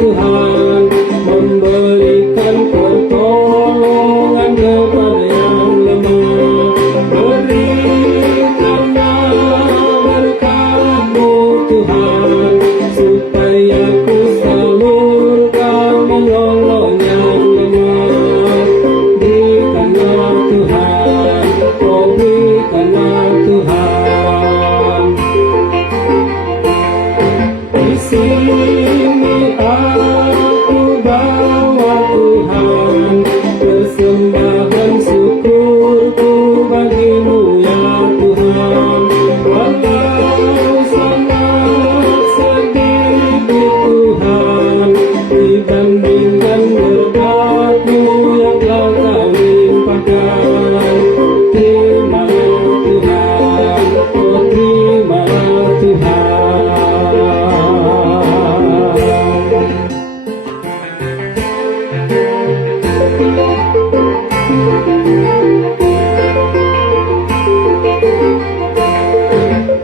Tuhan, memberikan pertolongan kepada yang lemah. Berikanlah berkat-Mu Tuhan, supaya ku salurkan menolong yang lemah. Berikanlah Tuhan, oh berikanlah Tuhan. Di sini aku bawa Tuhan, persembahan syukurku bagi-Mu ya Tuhan. Walau sangat sedikit Tuhan, dibandingkan berkat-Mu yang telah Kau limpahkan. Terimalah Tuhan, oh terimalah Tuhan.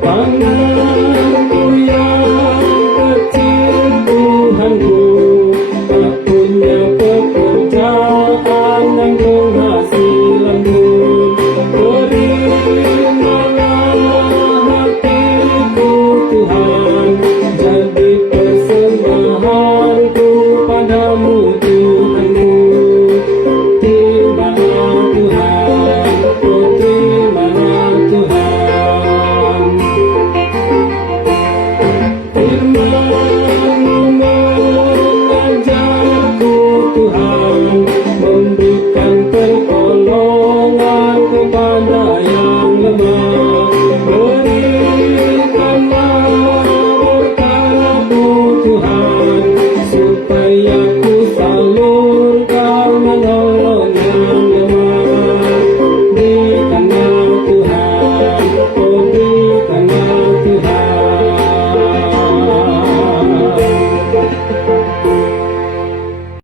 Tanganku yang kecil Tuhanku, tak punya pekerjaan dan penghasilanku. Terimalah hatiku Tuhan, jadi persembahanku padamu.